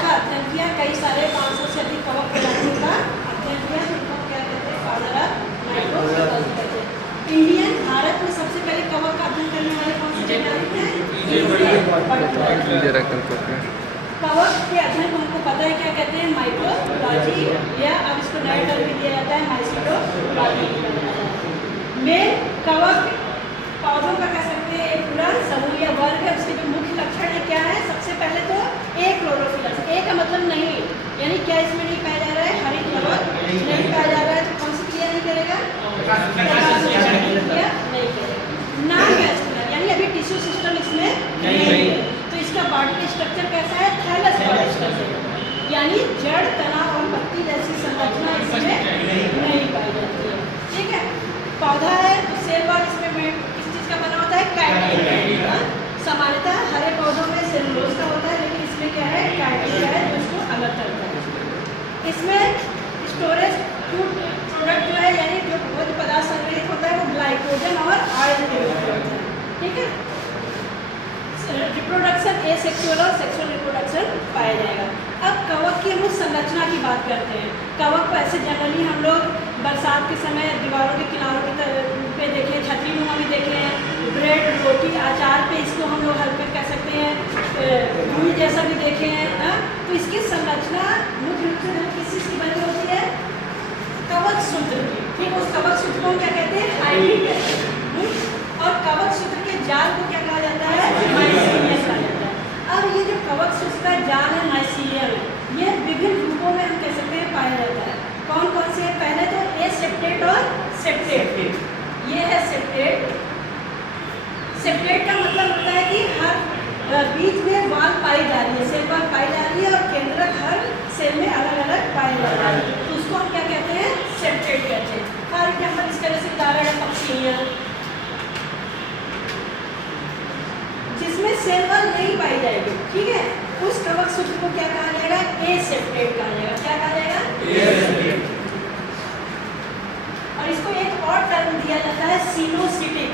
का अध्ययन किया, कई सारे 500 से अधिक कवक प्रजातियों का अध्ययन किया, तो इनको क्या कहते हैं, फादर ऑफ माइक्रोजूलॉजी कहते हैं। इंडियन भारत में सबसे पहले कवक का अध्ययन करने वाले कौन से वैज्ञानिक हैं? कवक के अध्ययन को हमको पता है क्या कहते हैं, माइक्रोलॉजी, या अब इसको नया टर्म भी दिया जाता है माइसिटोलॉजी। मेन कवक पौधों का कह सकते हैं एक पूरा समूह या वर्ग है। उसके जो मुख्य लक्षण है क्या है, सबसे पहले तो एक क्लोरोफिल, ए का मतलब नहीं, यानी क्या इसमें नहीं पाया जा रहा है, हरित लवण नहीं पाया जा रहा है, तो कौन सी क्रिया नहीं करेगा, नहीं करेगा। नॉन वैस्कुलर, यानी अभी टिश्यू सिस्टम इसमें नहीं है, तो इसका बॉडी स्ट्रक्चर कैसा है, थैलस बॉडी स्ट्रक्चर, यानी जड़, तना और पत्ती जैसी संरचना इसमें नहीं पाई जाती है। ठीक है, पौधा है तो सेल वॉल इसमें किस चीज़ का बना होता है, काइटिन। सामान्यतः हरे पौधों में सेलुलोज का होता है, लेकिन इसमें क्या है, काइटिन का है, जो इसको अलग करता है। इसमें स्टोरेज फूड प्रोडक्ट जो है, यानी जो भोज्य पदार्थ संग्रहित होता है, वो ग्लाइकोजन और ऑयल के रूप में होता है। ठीक है, रिप्रोडक्शन एसेक्सुअल और सेक्सुअल रिप्रोडक्शन पाया जाएगा। अब कवक की हम लोग संरचना की बात करते हैं। कवक को ऐसे जनरली हम लोग बरसात के समय दीवारों के किनारों की पे देखे, छतरी नुमा भी देखे हैं, ब्रेड, रोटी, अचार पे इसको हम लोग हल्का कह सकते हैं, रूई जैसा भी देखे हैं। तो इसकी संरचना मुख्य रूप से किस चीज़ की बनी होती है, कवक सूत्र की। ठीक, उस कवक सूत्र को क्या कहते हैं, हाइड्रिड कहते हैं। और कवक सूत्र के जाल को क्या कहा जाता है, माइसीलियम कहा जाता है। अब ये जो कवक सूत्र का जाल है, माइसीलियम है, ये विभिन्न रूपों में हम कह सकते हैं पाया जाता है। कौन कौन से है, पहले तो एसेप्टेट और सेप्टेट। ये है सेप्टेट। सेप्टेट का मतलब होता है कि हर बीच में वाल पाई जा रही है, सेल वाल पाई जा रही है, और केंद्रक हर सेल में अलग अलग पाया जा रहा है, तो उसको हम क्या कहते हैं, सेप्टेट कहते हैं। फॉर एग्जाम्पल इस तरह से उदाहरण है पक्षियाँ, जिसमें सेल वाल नहीं पाई जाएगी। ठीक है, उस कवक सूत्र को क्या कहा जाएगा, एसेप्टेट कहा जाएगा। क्या कहा जाएगा, एसेप्टेट। और इसको एक और टर्म दिया जाता है, सिनोसिटिक।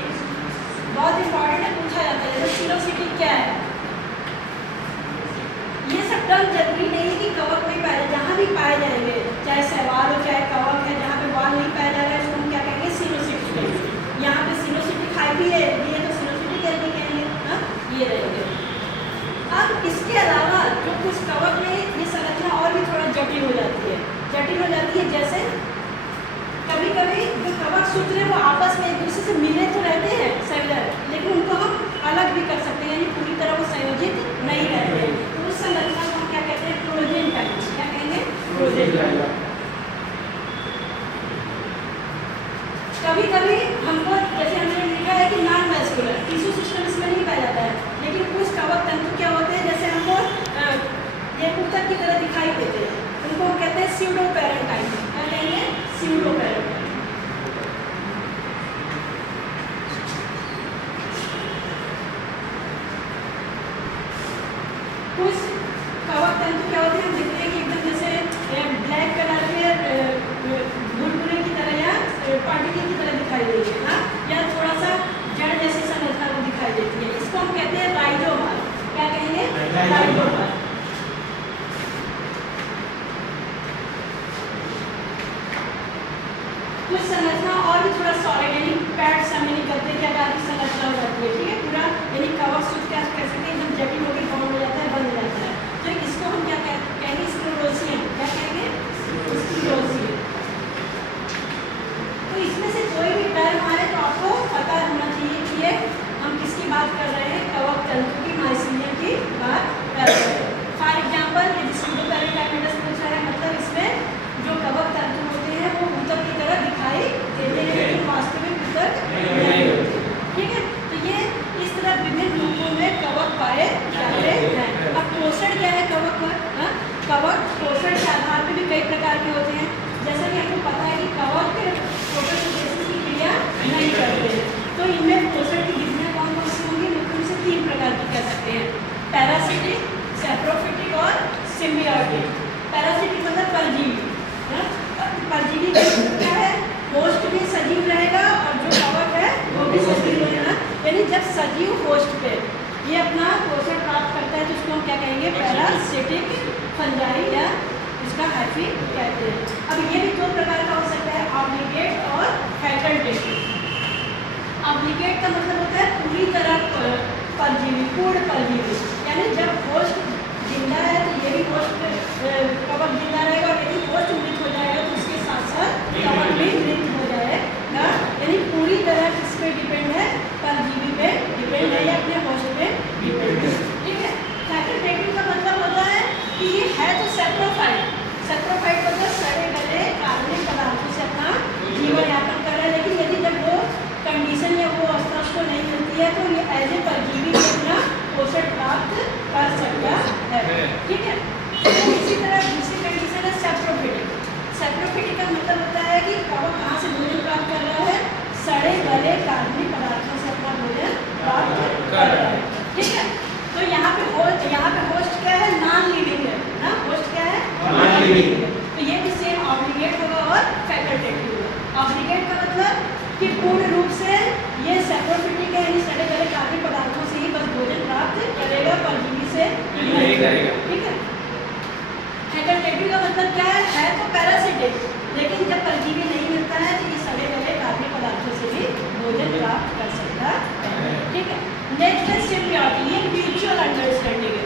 बहुत इंपॉर्टेंट है, पूछा जाता है जैसे सिनोसिटिक क्या है। ये सब टर्म जरूरी नहीं है कि कवक में पाए, जहाँ भी पाए जाएंगे, चाहे शैवाल हो चाहे कवक है, जहाँ पे वाल नहीं पाया जा रहा है उसको हम क्या कहेंगे, सिनोसिटिक कहेंगे। यहाँ पे सिनोसिटिक हाइब्रिड है, ये तो सिनोसिटिक कहेंगे, ये रहेंगे। अब इसके अलावा जो कुछ कवक में ये संरचना और भी थोड़ा जटिल हो जाती है, जैसे कभी कभी जो कवक सूत्र है वो आपस में एक दूसरे से मिले तो रहते हैं सेलुलर, लेकिन उनको हम अलग भी कर सकते हैं, यानी पूरी तरह वो संयोजित नहीं रहते हैं। तो उस संरचना को हम क्या कहते हैं, क्लोजेन टाइप। क्या कहेंगे, क्लोजेन टाइप। कभी कभी हमको जैसे हमने लिखा है कि नॉन वैस्कुलर टिश्यू सिस्टम इसमें नहीं पाया जाता है, लेकिन कुछ कवक तंतु क्या होते हैं, जैसे हमको ये ऊतक की तरह दिखाई देते हैं, उनको हम कहते हैं स्यूडोपेरेंटाइन। क्या कहेंगे, स्यूडोपेरेंटाइन। कुछ कवक तंतु क्या होते हैं, हम देखते हैं कि एकदम जैसे ब्लैक कलर के भुरभुरे की तरह या पार्टिकल की तरह दिखाई देती है, हाँ, या थोड़ा सा जड़ जैसी संरचना को दिखाई देती है, इसको हम कहते हैं राइजोमर। क्या कहेंगे, राइजोमर। कुछ संरचना और भी थोड़ा सॉलिड, यानी पैड समझ करते हैं, क्या की संरचना हो जाती है। ठीक है, पूरा यानी कवक सूत्र क्या कह सकते हैं, एकदम जटिल होकर फॉर्म हो जाता है, बन जाता है, तो इसको हम क्या कहेंगे, स्क्लेरोसियम। क्या कहेंगे, स्क्लेरोसियम। तो इसमें से कोई भी टर्म आए तो आपको पता होना चाहिए कि ये हम किसकी बात कर रहे हैं, कवक तंतु की, माइसीलियम की बात कर रहे हैं। है तो उसको हम क्या कहेंगे, पैरासिटिक फंजाई या इसका हाइफी कहते हैं। अब ये भी दो प्रकार का हो सकता है, ऑब्लिगेट और फैकल्टेटिव। ऑब्लिगेट का मतलब होता है पूरी तरह परजीवी, पूर्ण परजीवी, यानी जब होस्ट जिंदा है तो ये भी होस्ट कवक जिंदा रहेगा, और यदि होस्ट मृत हो जाएगा तो उसके साथ साथ कवक भी मृत हो जाएगा। यानी पूरी तरह किस पे डिपेंड है, परजीवी पे डिपेंड है या अपने होस्ट पे डिपेंड है। ठीक है। फैकल्टेटिव का मतलब होता है कि ये है तो सेप्रोफाइट। सेप्रोफाइट मतलब सड़े गले कार्बनिक पदार्थों से अपना जीवन यापन कर रहा है, लेकिन यदि जब वो कंडीशन या वो अवस्था उसको नहीं मिलती है तो ये एज ए परजीवी भी अपना पोषण प्राप्त कर सकता है। ठीक है। इसी तरह दूसरी कंडीशन है सेप्रोफिटिक। सेप्रोफिटिक का मतलब होता है कि कवक कहाँ से भोजन प्राप्त कर रहा है, सड़े गले कार्बनिक पदार्थों से अपना भोजन प्राप्त कर रहा है। ठीक है। तो यहाँ पे होस्ट क्या है, नॉन लिविंग है ना, होस्ट क्या है, नॉन लिविंग है। तो ये भी सेम ऑब्लिगेट होगा और फैकल्टेटिव होगा। ऑब्लिगेट का मतलब कि पूर्ण रूप से ये सेप्रोफिटिक है, यानी सड़े गले कार्बनिक पदार्थों से ही बस भोजन प्राप्त करेगा, परजीवी से नहीं करेगा। ठीक है। फैकल्टेटिव का मतलब क्या है तो पैरासिटिक, लेकिन जब परजीवी नहीं मिलता है तो ये सड़े गले कार्बनिक पदार्थों से भी भोजन प्राप्त कर सकता है। ठीक है। नेक्स्ट है सिम्बियोटिक, ये म्यूचुअल अंडरस्टैंडिंग है।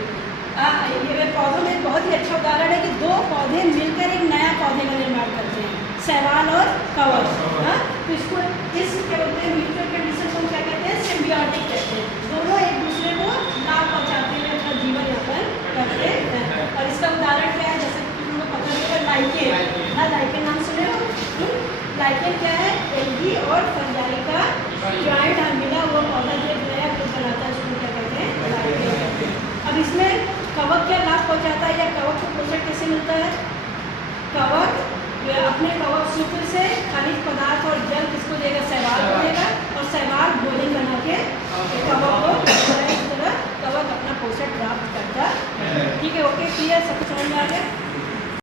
ये पौधों में बहुत ही अच्छा उदाहरण है कि दो पौधे मिलकर एक नया पौधे का निर्माण करते हैं, शैवाल और कवक। तो इसको इस क्या बोलते हैं, म्यूचुअल कंडीशन को क्या कहते हैं, सिम्बियोटिक कहते हैं। दोनों एक दूसरे को लाभ पहुँचाते हुए अपना जीवन यापन करते हैं। और इसका उदाहरण क्या है, जैसे कि तुमको पता होगा लाइकेन। हाँ, लाइकेन नाम सुने हो। लाइकेन क्या है, एल्गी और फंजाई का ज्वाइंट मिला हुआ पौधा जो नया ग्रुप बनाता है, उसको क्या कहते हैं, लाइकेन कहते हैं। अब इसमें कवक क्या लाभ पहुँचाता है या कवक को पोषण कैसे मिलता है, कवक अपने कवक सूत्र से